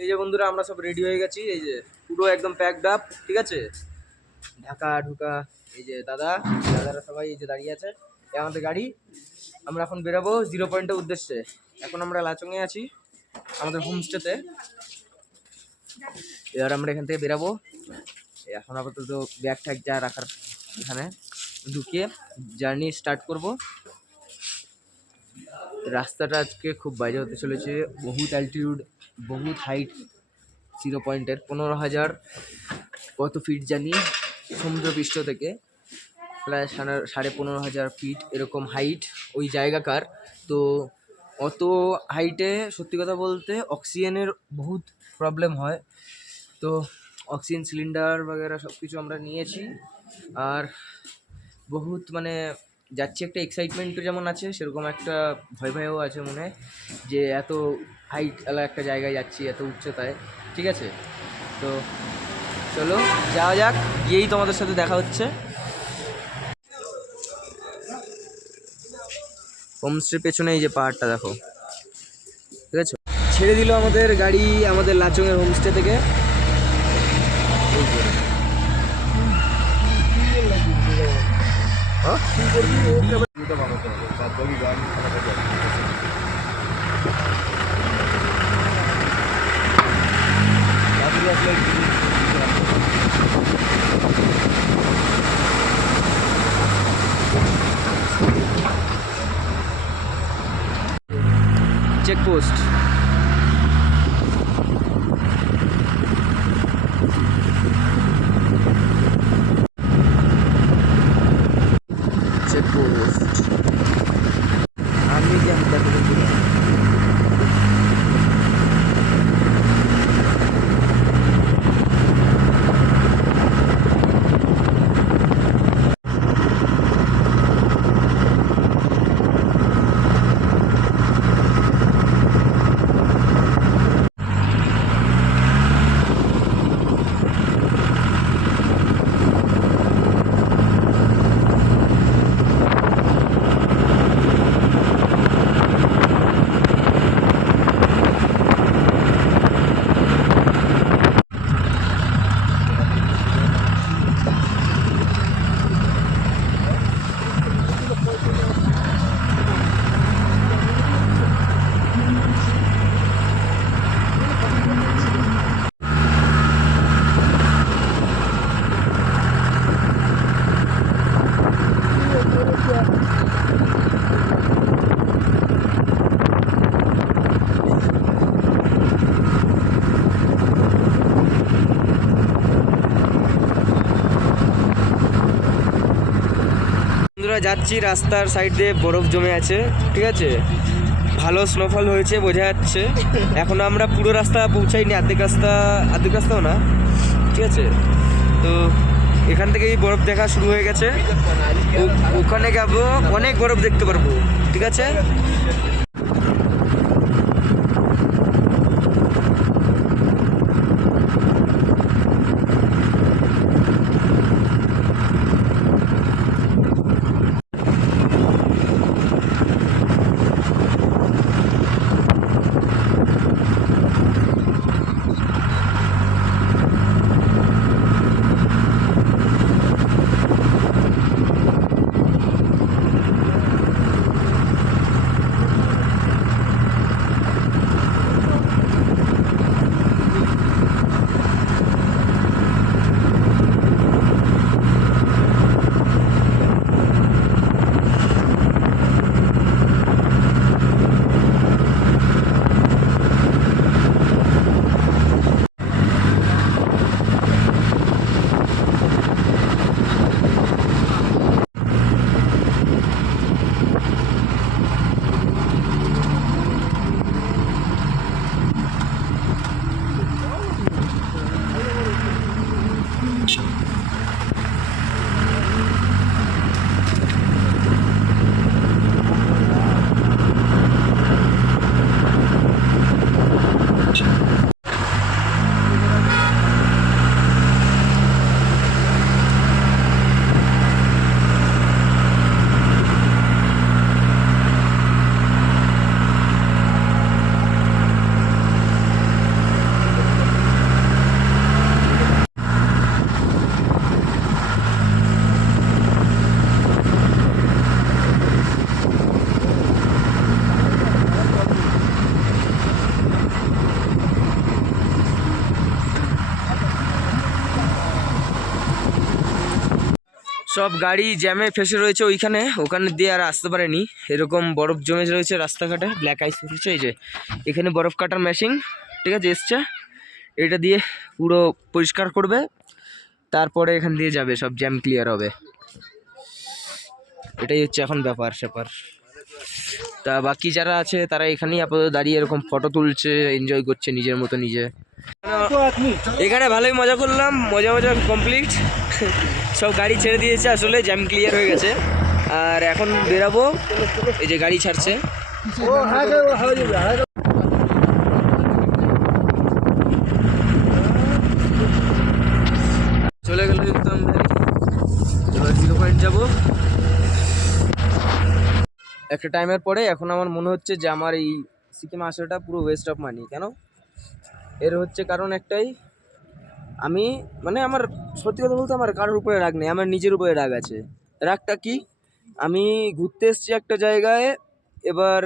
এই যে বন্ধুরা আমরা সব রেডি হয়ে গেছি, এই যে পুরো একদম প্যাকড আপ, ঠিক আছে। ঢাকা ঢুকা এই যে দাদারা সবাই এই যে দাঁড়িয়ে আছে, এই আমাদের গাড়ি। আমরা এখন বেরাবো 0 পয়েন্টের উদ্দেশ্যে। এখন আমরা লাচংয়ে আছি আমাদের হোমস্টেতে। এবার আমরা এখান থেকে বেরাবো। এখন আপাতত ব্যাগ ট্যাগ যা রাখার এখানে ঢুকিয়ে জার্নি স্টার্ট করব। রাস্তাটা আজকে খুব বাজে হতে চলেছে, বহুত অ্যালটিটিউড, বহুত হাইট। 0 পয়েন্টের 15,000 কত ফিট জানি সমুদ্রপৃষ্ঠ থেকে, প্রায় 15,500 ফিট এরকম হাইট ওই জায়গাকার। তো অত হাইটে সত্যি কথা বলতে অক্সিজেনের বহুত প্রবলেম হয়। তো অক্সিজেন সিলিন্ডার বগেরা সব কিছু আমরা নিয়েছি। আর বহুত মানে যাচ্ছি, একটা এক্সাইটমেন্টও যেমন আছে সেরকম একটা ভয়ও আছে মনে, যে এত হাইট একটা জায়গায় যাচ্ছি, এত উচ্চতায়, ঠিক আছে। তো চলো যাওয়া যাক, গিয়েই তোমাদের সাথে দেখা হচ্ছে। হোমস্টের পেছনে এই যে পাহাড়টা দেখো, ঠিক আছে। ছেড়ে দিল আমাদের গাড়ি আমাদের লাচংয়ের হোমস্টে থেকে। চেকপোস্ট চেকপোস্ট আমি কি আমি দেখো যাচ্ছি। রাস্তার সাইড দিয়ে বরফ জমে আছে, ঠিক আছে, ভালো স্নোফল হয়েছে বোঝা যাচ্ছে। এখন আমরা পুরো রাস্তা পৌঁছাইনি, অর্ধেক রাস্তাও না, ঠিক আছে। তো এখান থেকেই বরফ দেখা শুরু হয়ে গেছে, ওখানে যাবো, অনেক বরফ দেখতে পারবো, ঠিক আছে। সব গাড়ি জ্যামে ফেসে রয়েছে ওইখানে, ওখানে দিয়ে আর আসতে পারেনি, এরকম বরফ জমে রয়েছে রাস্তাঘাটে, ব্ল্যাক আইস রয়েছে। এই যে এখানে বরফ কাটার মেশিন, ঠিক আছে, এসছে, এটা দিয়ে পুরো পরিষ্কার করবে, তারপরে এখান দিয়ে যাবে, সব জ্যাম ক্লিয়ার হবে। এটাই হচ্ছে এখন ব্যাপার স্যাপার। তা বাকি যারা আছে তারা এখানেই আপাতত দাঁড়িয়ে এরকম ফটো তুলছে, এনজয় করছে নিজের মতো নিজে। এখানে ভালোই মজা করলাম, মজা কমপ্লিট। সব গাড়ি ছেড়ে দিয়েছে, আসলে জ্যাম ক্লিয়ার হয়ে গেছে। আর এখন বেরাবো, এই যে গাড়ি ছাড়ছে। চলে গেল একদম, এবার 0 পয়েন্ট যাবো একটা টাইমের পরে। এখন আমার মনে হচ্ছে যে আমার এই সিকিম আসাটা পুরো ওয়েস্ট অফ মানি। কেন? এর হচ্ছে কারণ একটাই, আমি মানে আমার সত্যি কথা বলতে আমার কারোর উপরে রাগ নেই, আমার নিজের উপরে রাগ আছে। রাগটা কি? আমি ঘুরতে এসেছি একটা জায়গায়, এবার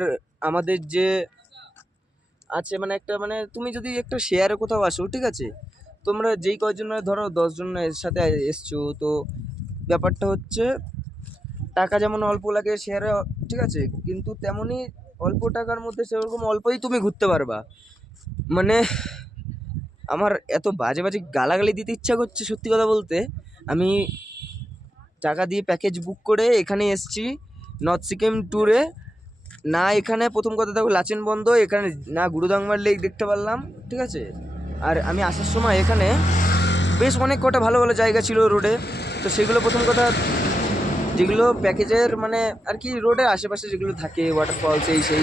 আমাদের যে আছে মানে একটা মানে তুমি যদি একটা শেয়ারে কোথাও আসো, ঠিক আছে, তোমরা যেই কয়জন ধরো 10 জন এর সাথে এসছো, তো ব্যাপারটা হচ্ছে টাকা যেমন অল্প লাগে শেয়ারে, ঠিক আছে, কিন্তু তেমনই অল্প টাকার মধ্যে সেরকম অল্পই তুমি ঘুরতে পারবা। মানে আমার এত বাজে বাজে গালাগালি দিতে ইচ্ছা করছে সত্যি কথা বলতে। আমি টাকা দিয়ে প্যাকেজ বুক করে এখানে এসেছি নর্থ সিকিম ট্যুরে, না এখানে প্রথম কথা দেখো লাচেন বন্ধ, এখানে না গুরুদাংমার লেক দেখতে পারলাম, ঠিক আছে। আর আমি আসার সময় এখানে বেশ অনেক কটা ভালো ভালো জায়গা ছিল রোডে, তো সেগুলো প্রথম কথা যেগুলো প্যাকেজের মানে আর কি রোডের আশেপাশে যেগুলো থাকে ওয়াটারফলস এই সেই,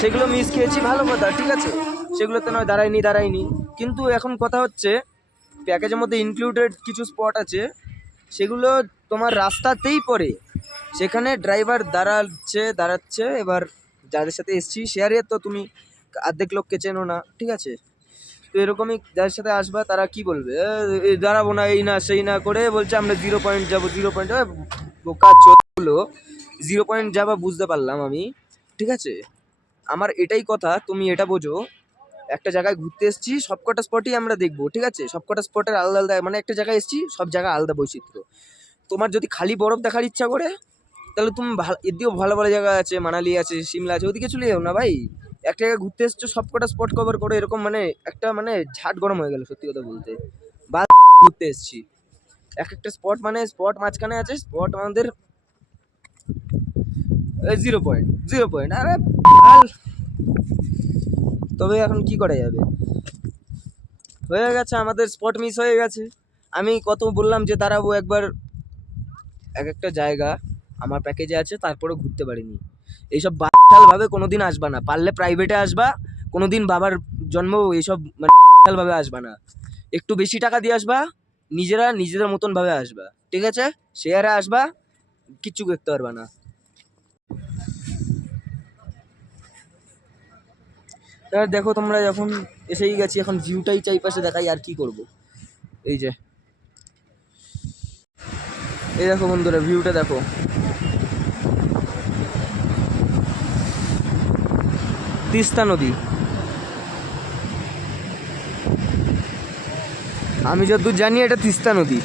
সেগুলো মিস খেয়েছি, ভালো কথা, ঠিক আছে, সেগুলোতে নয় দাঁড়ায়নি। কিন্তু এখন কথা হচ্ছে প্যাকেজের মধ্যে ইনক্লুডেড কিছু স্পট আছে, সেগুলো তোমার রাস্তাতেই পড়ে, সেখানে ড্রাইভার দাঁড়াচ্ছে। এবার যাদের সাথে এসছি শেয়ারে তো তুমি অর্ধেক লোককে চেনো না, ঠিক আছে, তো এরকমই যাদের সাথে আসবা তারা কি বলবে, দাঁড়াবো না, এই না সেই না করে বলছে আমরা 0 পয়েন্ট যাবো, 0 পয়েন্ট বোকা চলো, 0 পয়েন্ট যাবা বুঝতে পারলাম আমি, ঠিক আছে। আমার এটাই কথা, তুমি এটা বোঝো, একটা জায়গায় ঘুরতে এসেছি, সবকটা স্পটই আমরা দেখবো, ঠিক আছে, সবকটা স্পটের আলাদা আলাদা মানে একটা জায়গায় এসেছি, সব জায়গায় আলাদা বৈচিত্র্য। তোমার যদি খালি বরফ দেখার ইচ্ছা করে তাহলে তুমি এদিকেও ভালো ভালো জায়গা আছে, মানালি আছে, সিমলা আছে, ওদিকে চলে যাও না ভাই। একটা জায়গায় ঘুরতে এসছো, সবকটা স্পট কভার করো, এরকম মানে একটা মানে ঝাট গরম হয়ে গেল সত্যি কথা বলতে। বা ঘুরতে এসেছি, একটা স্পট মানে স্পট মাঝখানে আছে, স্পট আমাদের 0 পয়েন্ট। আরে তবে এখন কি করা যাবে, হয়ে গেছে, আমাদের স্পট মিস হয়ে গেছে। আমি কত বললাম যে দাঁড়াবো একবার, একটা জায়গা আমার প্যাকেজে আছে তারপরে ঘুরতে পারিনি। এইসব ভাবে কোনোদিন আসবা না, পারলে প্রাইভেটে আসবা, কোনোদিন বাবার জন্ম এইসব মানে ভাবে আসবা না, একটু বেশি টাকা দিয়ে আসবা, নিজেদের মতন ভাবে আসবা, ঠিক আছে, শেয়ারে আসবা, কিচ্ছু দেখতে পারবা না। এবার দেখো তোমরা যখন এসেই গেছি, এখন ভিউটাই চাইপাশে দেখাই, আর কি করব। এই যে এই দেখো বন্ধুরা, ভিউটা দেখো, তিস্তা নদী। আমি যতদূর জানি এটা তিস্তা নদী।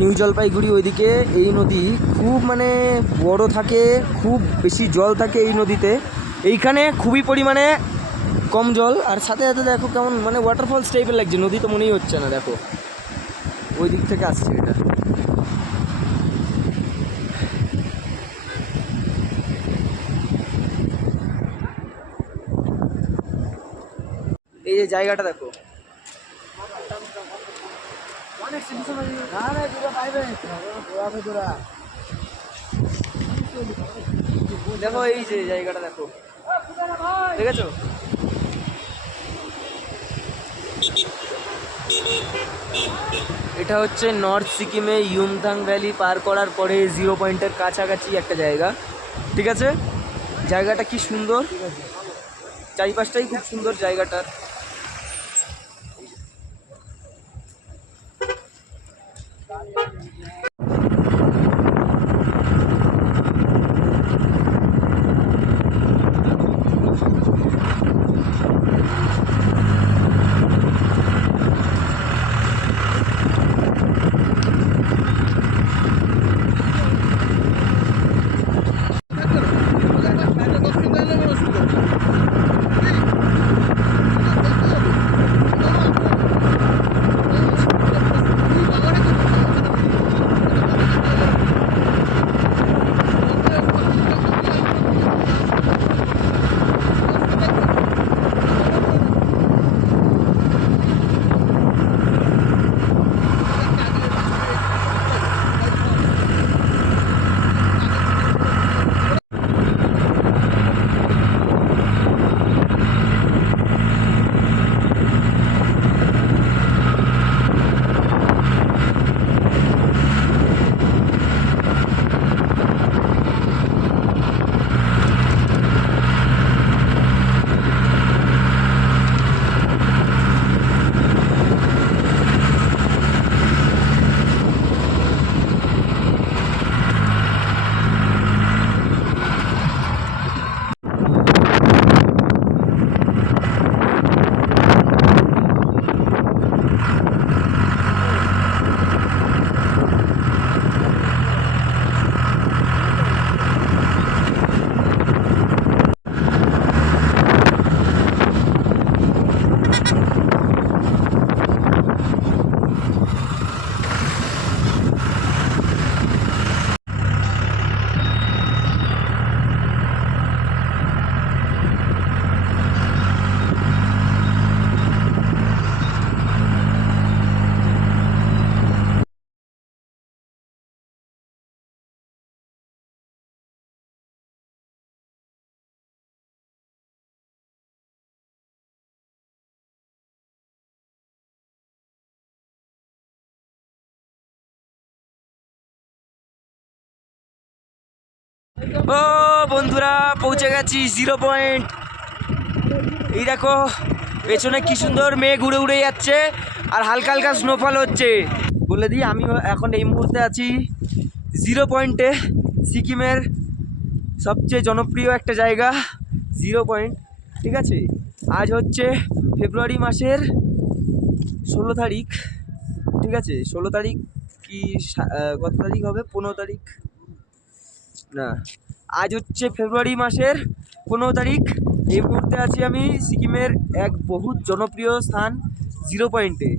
নিউ জলপাইগুড়ি ওইদিকে এই নদী খুব মানে বড় থাকে, খুব বেশি জল থাকে এই নদীতে, এইখানে খুবই পরিমাণে কম জল। আর সাথে সাথে দেখো কেমন মানে ওয়াটারফলস টাইপের লাগছে, নদী তো মনেই হচ্ছে না, দেখো ওই দিক থেকে আসছে এটা। এই যে জায়গাটা দেখো, দেখো এই যে জায়গাটা দেখো, দেখেছো? এটা হচ্ছে নর্থ সিকিমে ইয়ুমথাং ভ্যালি পার করার পরে 0 পয়েন্টের কাছাকাছি একটা জায়গা, ঠিক আছে। জায়গাটা কি সুন্দর, চারিপাশটাই খুব সুন্দর জায়গাটার। ও বন্ধুরা, পৌঁছে গেছি 0 পয়েন্ট। এই দেখো পেছনে কি সুন্দর মেঘ উড়ে উড়ে যাচ্ছে আর হালকা হালকা স্নোফল হচ্ছে। বলে দিই আমি এখন এই মুহূর্তে আছি 0 পয়েন্টে, সিকিমের সবচেয়ে জনপ্রিয় একটা জায়গা 0 পয়েন্ট। ঠিক আছে, আজ হচ্ছে ফেব্রুয়ারি মাসের 16 তারিখ। ঠিক আছে, 16 তারিখ কি কত তারিখ হবে, 15 তারিখ না, আজ হচ্ছে ফেব্রুয়ারি মাসের 15 তারিখ। এই মুহূর্তে আছি আমি সিকিমের এক বহু জনপ্রিয় স্থান 0 পয়েন্টে।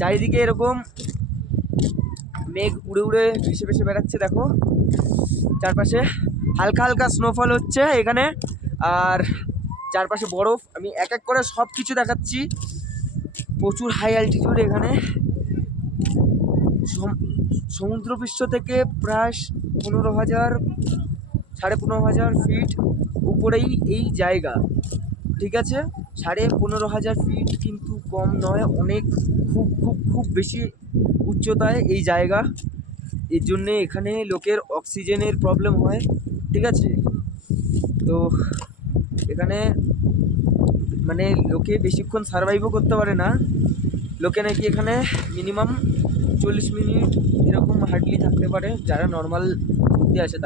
চারিদিকে এরকম মেঘ উড়ে উড়ে ভেসে ভেসে বেড়াচ্ছে, দেখো চারপাশে হালকা হালকা স্নোফল হচ্ছে এখানে, আর চারপাশে বরফ। আমি এক এক করে সব কিছু দেখাচ্ছি। প্রচুর হাই অ্যালটিটিউড এখানে, সমুদ্রপৃষ্ঠ থেকে প্রায় 15,000 15,500 ফিট উপরেই এই জায়গা। ঠিক আছে, 15,500 ফিট কিন্তু কম নয়, অনেক খুব খুব খুব বেশি উচ্চতায় এই জায়গা। এর জন্যে এখানে লোকের অক্সিজেনের প্রবলেম হয়। ঠিক আছে, তো এখানে মানে লোকে বেশিক্ষণ সারভাইভও করতে পারে না। লোকে নাকি এখানে মিনিমাম 40 মিনিট এরকম হার্ডলি থাকতে পারে, যারা নর্মাল ঘুরতে আসে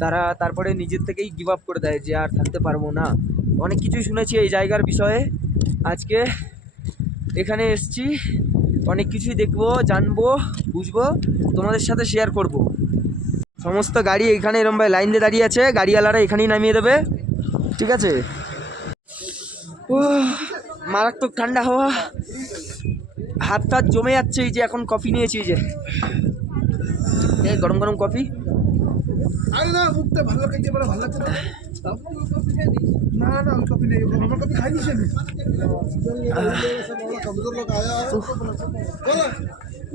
তারা তারপরে নিজের থেকেই গিভ আপ করে দেয় যে আর থাকতে পারবো না। অনেক কিছুই শুনেছি এই জায়গার বিষয়ে, আজকে এখানে এসছি, অনেক কিছুই দেখবো, জানবো, বুঝবো, তোমাদের সাথে শেয়ার করব। সমস্ত গাড়ি এখানে এরম ভাই লাইন দিয়ে দাঁড়িয়ে আছে, গাড়িওয়ালারা এখানেই নামিয়ে দেবে। ঠিক আছে, ও মারাত্মক ঠান্ডা হাওয়া, হাত টাত জমে যাচ্ছে। এই যে এখন কফি নিয়েছি, এই যে গরম গরম কফি।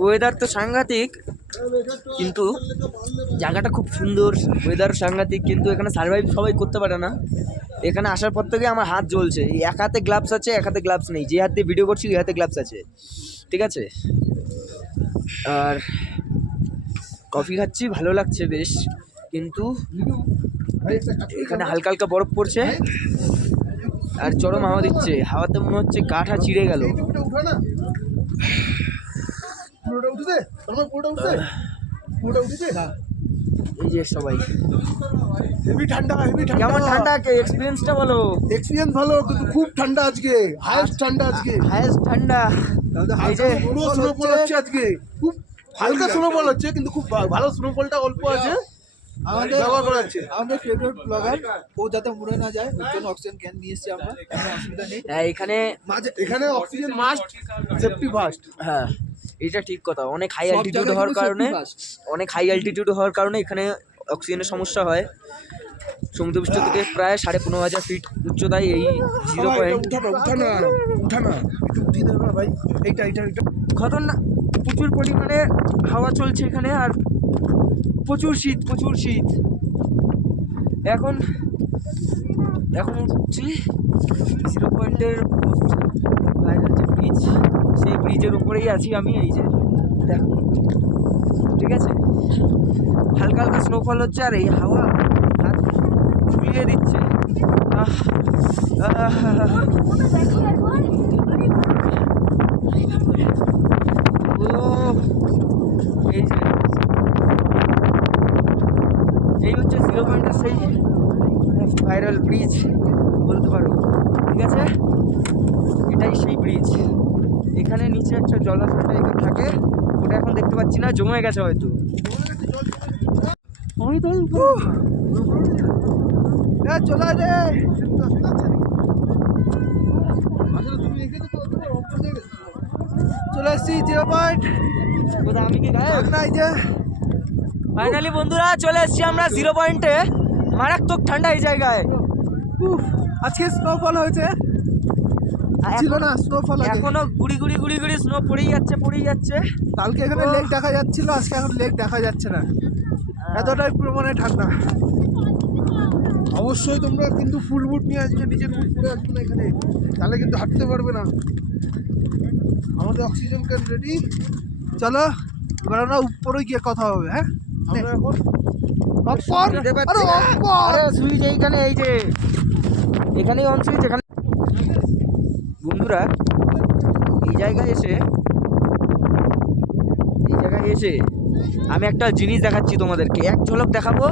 ওয়েদার তো সাংঘাতিক, কিন্তু জায়গাটা খুব সুন্দর, ওয়েদার সাংঘাতিক, কিন্তু এখানে সার্ভাইভ সবাই করতে পারে না। এখানে আসার পর থেকে আমার হাত জ্বলছে, এক হাতে গ্লাভস আছে, এক হাতে গ্লাভস নেই। যে হাত দিয়ে ভিডিও করছি ওই হাতে গ্লাভস আছে। ঠিক আছে, আর কফি খাচ্ছি, ভালো লাগছে বেশ, কিন্তু এখানে হালকা হালকা বরফ পড়ছে আর চরম হাওয়া দিচ্ছে। হাওয়াতে মনে হচ্ছে কাঠা চিড়ে গেল। এই যে সবাই হেভি ঠান্ডা, হেভি ঠান্ডা। কেমন ঠান্ডা, এক্সপিরিয়েন্সটা বলো। এক্সপিরিয়েন্স ভালো, কিন্তু খুব ঠান্ডা আজকে, হাইয়েস্ট ঠান্ডা আজকে, হাইয়েস্ট ঠান্ডা। এই যে পুরো স্নোফল হচ্ছে আজকে, খুব হালকা স্নোফল হচ্ছে, কিন্তু খুব ভালো স্নোফলটা অল্প আছে। আমাদের ফেভারিট ব্লগার, ও যাতে মরে না যায় ওর জন্য অক্সিজেন ক্যান নিয়ে এসেছি আমরা, কোনো অসুবিধা নেই। এখানে অক্সিজেন মাস্ট, সেফটি ফার্স্ট। হ্যাঁ, এটা ঠিক কথা। অনেক হাই অ্যালটিটিউড হওয়ার কারণে এখানে অক্সিজেনের সমস্যা হয়। সমুদ্রপৃষ্ঠ থেকে প্রায় 15,500 ফিট উচ্চতায় এই 0 পয়েন্ট। খতরনাক, প্রচুর পরিমাণে হাওয়া চলছে এখানে, আর প্রচুর শীত। এখন উঠছি 0 পয়েন্টের ভাইরাল যে ব্রিজ, সেই ব্রিজের উপরেই আছি আমি। এই যে দেখো, ঠিক আছে, হালকা হালকা স্নোফল হচ্ছে আর এই হাওয়া হাত ফুলিয়ে দিচ্ছে। এই হচ্ছে 0 পয়েন্টের সেই ভাইরাল ব্রিজ বলতে পারো। ঠিক আছে, এটাই সেই ব্রিজ। এখানে নিচে একটা জলাশয় টাইপের থাকে, ওটা এখন দেখতে পাচ্ছি না, জমে গেছে হয়তো। চলে রে, চলে এসছি 0 পয়েন্ট। আমি কি গায়ে না, এই যে ফাইনালি বন্ধুরা চলে এসেছি আমরা 0 পয়েন্টে। মারাত্মক ঠান্ডা এই জায়গায়। আজকে স্নোফল হয়েছে, ছিল না স্নোফল, এখনো গুড়ি গুড়ি স্নো পড়েই যাচ্ছে। কালকে এখানে লেক দেখা যাচ্ছিল, আজকে এখন লেক দেখা যাচ্ছে না, এতটাই পরিমাণে ঠান্ডা। অবশ্যই তোমরা কিন্তু ফুল বুট নিয়ে আসবে, নিজের বুট পরে আসবে না এখানে, তাহলে কিন্তু হাঁটতে পারবে না। আমাদের অক্সিজেন ক্যান রেডি, চলো এবার আমরা উপরে গিয়ে কথা হবে। হ্যাঁ, আমরা এখন অপর দেখতে পাচ্ছি আরে না। অপর আরে সুইচ এইখানে, এই যে এখানেই অন সুইচ এখানে। বন্ধুরা এই জায়গায় এসে আমি একটা জিনিস দেখাচ্ছি তোমাদেরকে, এক ঝলক দেখাবো,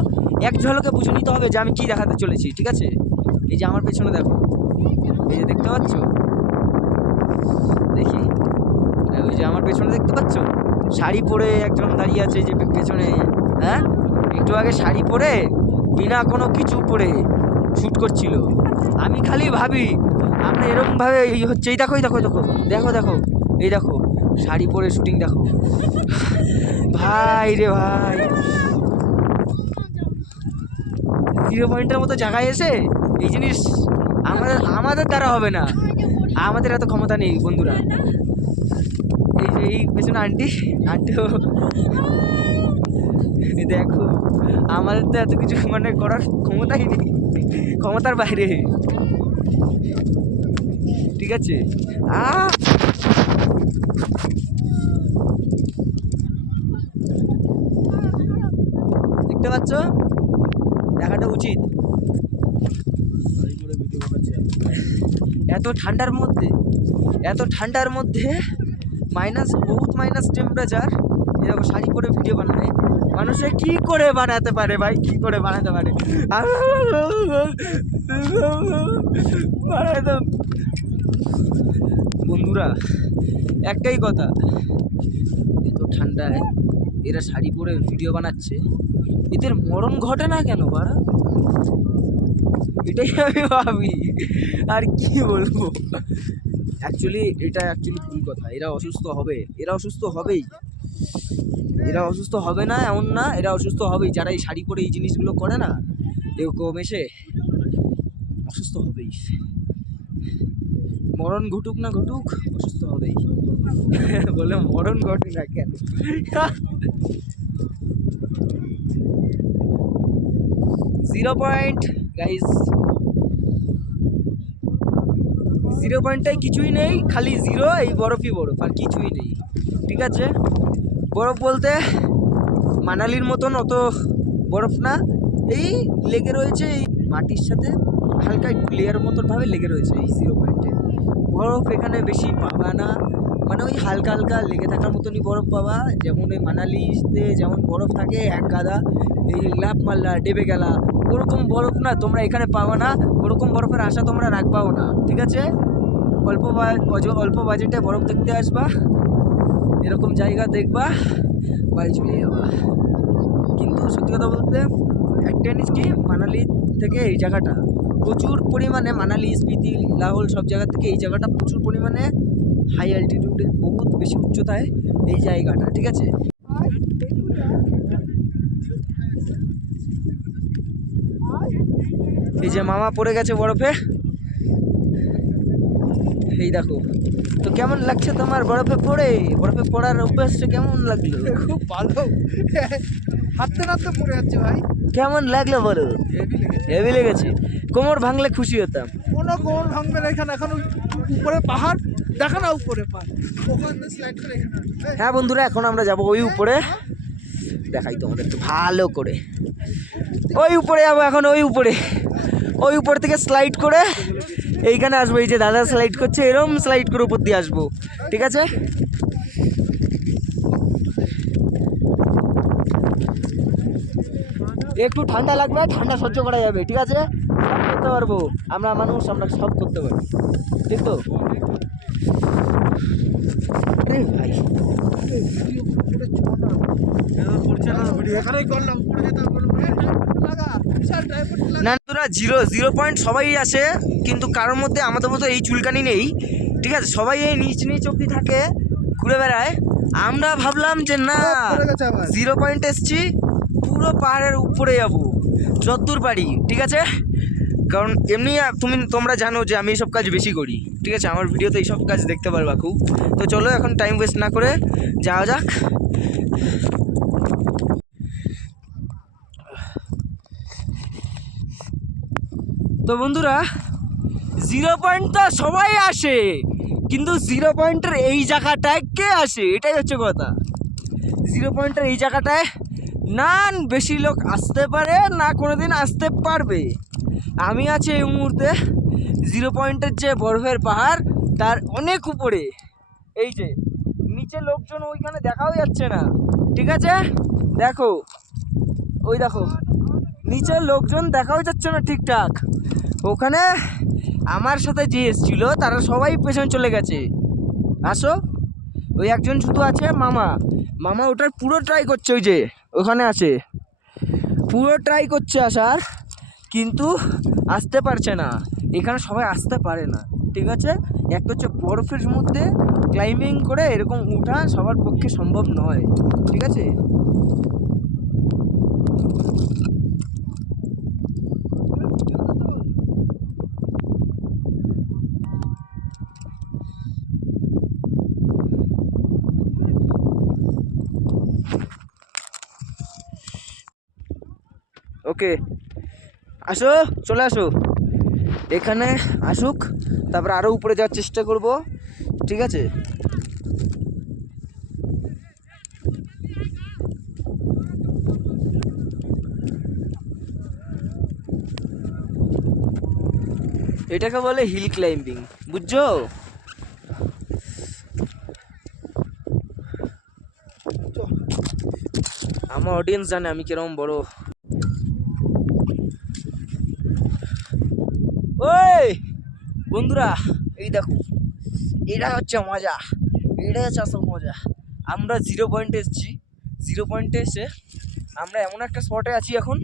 এক ঝলকে বুঝে নিতে হবে যে আমি কি দেখাতে চলেছি, ঠিক আছে? এই যে আমার পেছনে দেখো, এই যে দেখতে পাচ্ছ, দেখি ওই যে আমার পেছনে দেখতে পাচ্ছ শাড়ি পরে একজন দাঁড়িয়ে আছে, যে পেছনে, হ্যাঁ একটু আগে শাড়ি পরে বিনা কোনো কিছু পরে শ্যুট করছিল। আমি খালি ভাবি আমরা এরকম ভাবে এই হচ্ছে, এই দেখো এই দেখো দেখো দেখো দেখো এই দেখো শাড়ি পরে শুটিং দেখো ভাই রে ভাই। 0 পয়েন্টের মতো জায়গায় এসে এই জিনিস আমাদের দ্বারা হবে না, আমাদের এত ক্ষমতা নেই বন্ধুরা। এই যে এই পেছনে আন্টিও দেখো, আমাদের তো এত কিছু মানে করার ক্ষমতাই নেই, ক্ষমতার বাইরে, ঠিক আছে? দেখতে পাচ্ছ, দেখাটা উচিত। এত ঠান্ডার মধ্যে বহুত মাইনাস টেম্পারেচার, এরকম শাড়ি পরে ভিডিও বানায়, মানুষে কি করে বানাতে পারে ভাই, কি করে বানাতে পারে? বন্ধুরা একটাই কথা, এত ঠান্ডায় এরা শাড়ি পরে ভিডিও বানাচ্ছে, এদের মরণ ঘটে না কেন বাড়া? এটাই আমি ভাবি, আর কি বলবো। এটা অ্যাকচুয়ালি ভুল কথা, এরা অসুস্থ হবে, এরা অসুস্থ হবেই, এরা অসুস্থ হবে না এমন না, এরা অসুস্থ হবেই। যারা এই শাড়ি পরে এই জিনিসগুলো করে না, এরকম এসে অসুস্থ হবেই, মরণ ঘটুক না ঘটুক অসুস্থ হবেই। বলে মরণ ঘটে না কেন? 0 পয়েন্ট গাইস, 0 পয়েন্টটাই কিছুই নেই, খালি 0, এই বরফই বরফ, আর কিছুই নেই, ঠিক আছে? বরফ বলতে মানালির মতন অত বরফ না, এই লেগে রয়েছে এই মাটির সাথে, হালকা একটু লেয়ার মতন ভাবে লেগে রয়েছে এই 0 পয়েন্টে। বরফ এখানে বেশি পাবা না, মানে ওই হালকা হালকা লেগে থাকার মতনই বরফ পাবা, যেমন ওই মানালিতে যেমন বরফ থাকে এক গাদা, এই লাফ মারলা ডেবে গেলা, ওরকম বরফ না তোমরা এখানে পাবা না, ওরকম বরফের আশা তোমরা রাখবাও না, ঠিক আছে? অল্প বাজেটে বরফ দেখতে আসবা, এরকম জায়গা দেখবা, বাড়ি চলে যাবা। কিন্তু সত্যি কথা বলতে একটা জিনিস কি, মানালি থেকে এই জায়গাটা প্রচুর পরিমাণে, মানালি স্পিতি লাহোল সব জায়গা থেকে এই জায়গাটা প্রচুর পরিমাণে হাই অ্যালটিটিউডে, বহুত বেশি উচ্চতায় এই জায়গাটা, ঠিক আছে? এই যে মামা পড়ে গেছে বরফে, এই দেখো। তো কেমন লাগছে তোমার বরফে পড়ার অভ্যাসটা কেমন লাগলো? খুব ভালো, হাঁটতে নাড়তে পড়ে যাচ্ছে ভাই। কেমন লাগলো বলো? হেভি লেগেছে, কোমর ভাঙলে খুশি হতাম। কোনো কোমর ভাঙবে না এখানে, এখন উপরে পাহাড় দেখা না, উপরে পাহাড়, ওখানে স্লাইড করে এখানে। হ্যাঁ বন্ধুরা, এখন আমরা যাব ওই উপরে, দেখাই তোমাদেরকে ভালো করে। ওই উপরে যাবো এখন, ওই উপর থেকে স্লাইড করে এইখানে আসবো। এই যে দাদা স্লাইড করছে, এরম স্লাইড করে উপর দিয়ে আসবো, ঠিক আছে? একটু ঠান্ডা লাগবে, ঠান্ডা সহ্য করা যাবে, ঠিক আছে? সব করতে পারবো আমরা, মানুষ, আমরা সব করতে পারবো, ঠিক তো? ভাই না তোরা 0 পয়েন্ট সবাই আসে, কিন্তু কারোর মধ্যে আমাদের মতো এই চুলকানি নেই, ঠিক আছে? সবাই এই নিচ অব্দি থাকে, ঘুরে বেড়ায়। আমরা ভাবলাম যে না 0 পয়েন্ট এসছি, পুরো পাহাড়ের উপরে যাবো যতদূর পারি, ঠিক আছে? কারণ এমনি তোমরা জানো যে আমি এইসব কাজ বেশি করি, ঠিক আছে? আমার ভিডিওতে এইসব কাজ দেখতে পারবা খুব। তো চলো এখন টাইম ওয়েস্ট না করে যাওয়া যাক। তো বন্ধুরা 0 পয়েন্ট তো সবাই আসে, কিন্তু 0 পয়েন্টের এই জায়গাটায় কে আসে, এটাই হচ্ছে কথা। 0 পয়েন্টের এই জায়গাটায় না বেশি লোক আসতে পারে না কোনোদিন আসতে পারবে। আমি আছি এই মুহূর্তে 0 পয়েন্টের যে বরফের পাহাড় তার অনেক উপরে। এই যে নিচে লোকজন ওইখানে দেখাও যাচ্ছে না, ঠিক আছে? দেখো ওই দেখো নিচে লোকজন দেখাও যাচ্ছে না ঠিকঠাক। ওখানে আমার সাথে যে এসেছিল তারা সবাই পেছনে চলে গেছে। আসো, ওই একজন শুধু আছে মামা। মামা ওটার পুরো ট্রাই করছে, ওই যে ওখানে আছে, পুরো ট্রাই করছে আসার, কিন্তু আসতে পারছে না। এখানে সবাই আসতে পারে না, ঠিক আছে? একটা হচ্ছে বরফের মধ্যে ক্লাইম্বিং করে এরকম উঠা সবার পক্ষে সম্ভব নয়, ঠিক আছে? ওকে, আসো, চলে আসো, এখানে আসুক, তারপর আরও উপরে যাওয়ার চেষ্টা করব, ঠিক আছে? এটাকে বলে হিল ক্লাইম্বিং, বুঝছো? আমার অডিয়েন্স জানে আমি কিরকম বড়। ওই বন্ধুরা, এই দেখো, এটা হচ্ছে মজা, এটা হচ্ছে আসল মজা। আমরা 0 পয়েন্টে এসেছি। 0 পয়েন্টে এসে আমরা এমন একটা স্পটে আছি এখন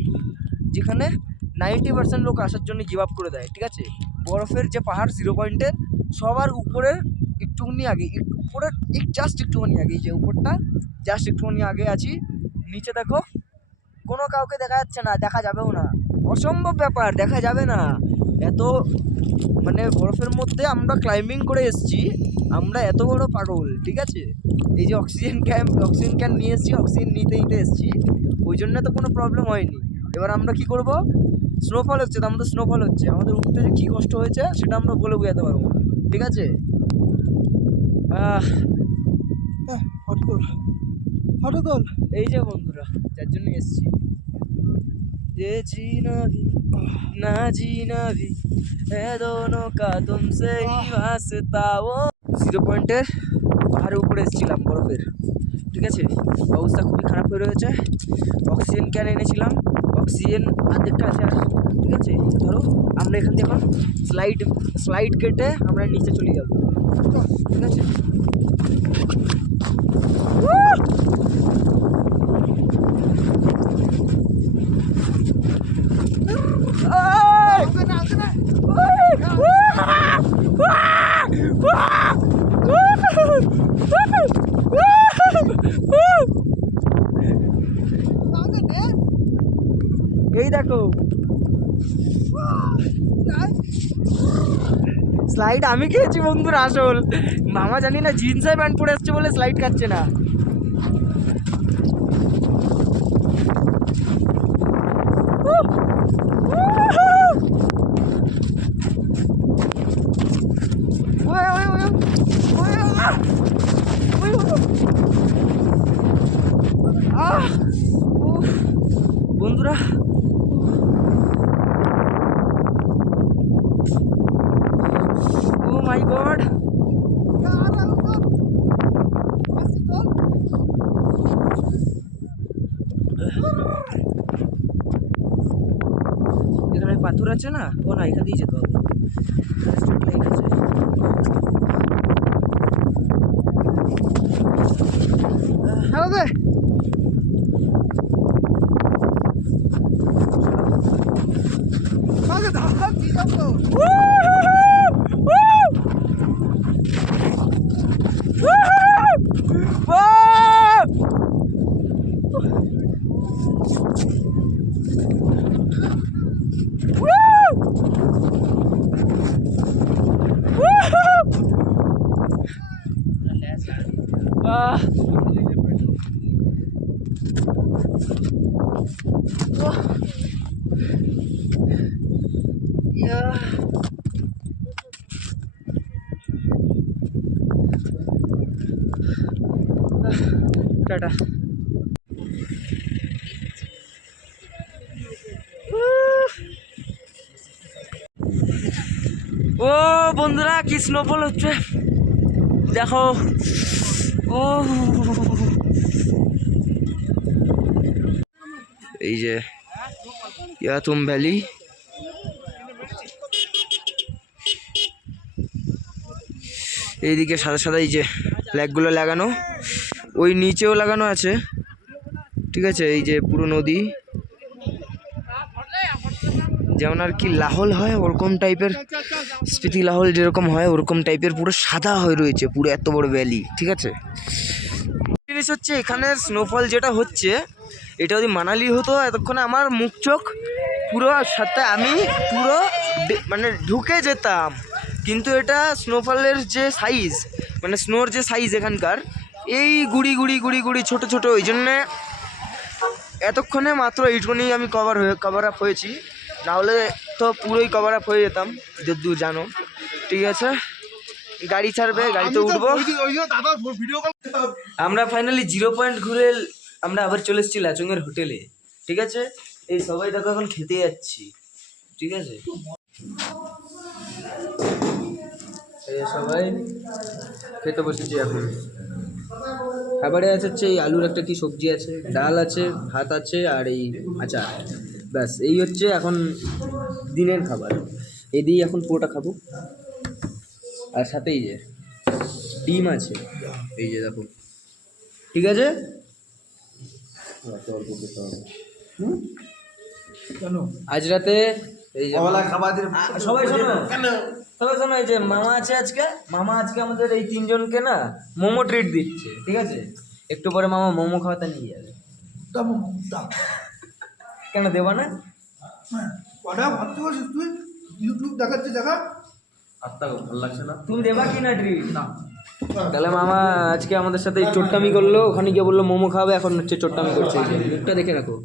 যেখানে 90% লোক আসার জন্য গিভ আপ করে দেয়, ঠিক আছে? বরফের যে পাহাড় 0 পয়েন্টের সবার উপরের একটুখানি আগে, উপরের জাস্ট একটুখানি আগে, যে উপরটা জাস্ট একটুখানি আগে আছি। নিচে দেখো কোনো কাউকে দেখা যাচ্ছে না, দেখা যাবেও না, অসম্ভব ব্যাপার, দেখা যাবে না। এত মানে বরফের মধ্যে আমরা ক্লাইম্বিং করে এসেছি, আমরা এত বড় পাগল, ঠিক আছে? এই যে অক্সিজেন ক্যান নিয়ে এসেছি, অক্সিজেন নিতে এসেছি, ওই জন্য তো কোনো প্রবলেম হয়নি। এবার আমরা কি করব, স্নোফল হচ্ছে তো আমাদের, স্নোফল হচ্ছে, আমাদের উঠতে যে কী কষ্ট হয়েছে সেটা আমরা বলে বোঝাতে পারবো না, ঠিক আছে? ফটো তোল। এই যে বন্ধুরা, যার জন্য এসেছি, ये जीना भी ना जीना भी है दोनों का तुमसे ही वास्ता। वो 0 পয়েন্টের পাহাড়ের উপরে এসেছিলাম বরফের, ঠিক আছে? অবস্থা খুবই খারাপ হয়ে রয়েছে। অক্সিজেন ক্যান এনেছিলাম, অক্সিজেন অর্ধেকটা আছে আর, ঠিক আছে? ধরো আমরা এখান থেকে এখন স্লাইড কেটে আমরা নিচে চলে যাব, ঠিক আছে? এই দেখো স্লাইড আমি খেয়েছি বন্ধুরা। আসল মামা জানি না জিন্সের প্যান্ট পরে আসছে বলে স্লাইড খাচ্ছে না। বন্ধুরা ও মাই গড, এখানে পাথর আছে না, ও না এখান দিয়ে যেতে হবে, লাইন আছে। হ্যালো দে, টাটা। ও বন্ধুরা কি স্নোফল হচ্ছে দেখো। ও এই যে ইয়াতুম ভ্যালি, এইদিকে সাদা সাদা এই যে ফ্ল্যাগগুলো লাগানো, ওই নিচেও লাগানো আছে, ঠিক আছে। এই যে পুরো নদী, যেমন আর কি লাহোল হয় ওরকম টাইপের, স্পিতি লাহোল যেরকম হয় ওরকম টাইপের পুরো সাদা হয়ে রয়েছে পুরো এত বড় ভ্যালি, ঠিক আছে। জিনিস হচ্ছে এখানে স্নোফল যেটা হচ্ছে, এটা যদি মানালি হতো এতক্ষণে আমার মুখ চোখ পুরো সাথে আমি পুরো মানে ঢুকে যেতাম, কিন্তু এটা স্নোফলের যে সাইজ, মানে স্নোর যে সাইজ এখানকার, এই গুড়ি গুড়ি গুড়ি গুড়ি ছোটো ছোটো, ওই জন্যে এতক্ষণে মাত্র এইটুকুনি আমি কভার আপ হয়েছি, নাহলে তো পুরোই কভার আপ হয়ে যেতাম যদ্দূর জানো, ঠিক আছে। গাড়ি ছাড়বে, গাড়িতে উঠবো। আমরা ফাইনালি 0 পয়েন্ট ঘুরে আমরা আবার চলে এসেছি লাচুংয়ের হোটেলে, ঠিক আছে। এই সবাই দেখো এখন খেতে যাচ্ছি, ঠিক আছে। এই সবাই খেতে বসেছি এখন। খাবারে আছে হচ্ছে এই আলুর একটা কি সবজি আছে, ডাল আছে, ভাত আছে, আর এই আচার, ব্যাস এই হচ্ছে এখন দিনের খাবার। এই দিয়ে এখন পুরোটা খাবো, আর সাথে এই যে ডিম আছে, এই যে দেখো, ঠিক আছে। আজ রাতে এই যে সবাই শোনো, সবাই শোনো, এই যে মামা আজকে আমাদের এই 3 জনকে না মোমো ট্রিট দিচ্ছে, ঠিক আছে। একটু পরে মামা মোমো খাওয়াতে নিয়ে যাবে। কেন দেবা না? তুই ইউটিউব দেখাচ্ছে দেখা ভালো লাগছে না, তুমি দেবা কি না ট্রিট? না। তাহলে মামা আজকে আমাদের সাথে চোট্টামি করলো, ওখানে গিয়ে বললো মোমো খাবে, এখন হচ্ছে চোট্টামি করছে, এই যে মুখটা দেখে রাখো।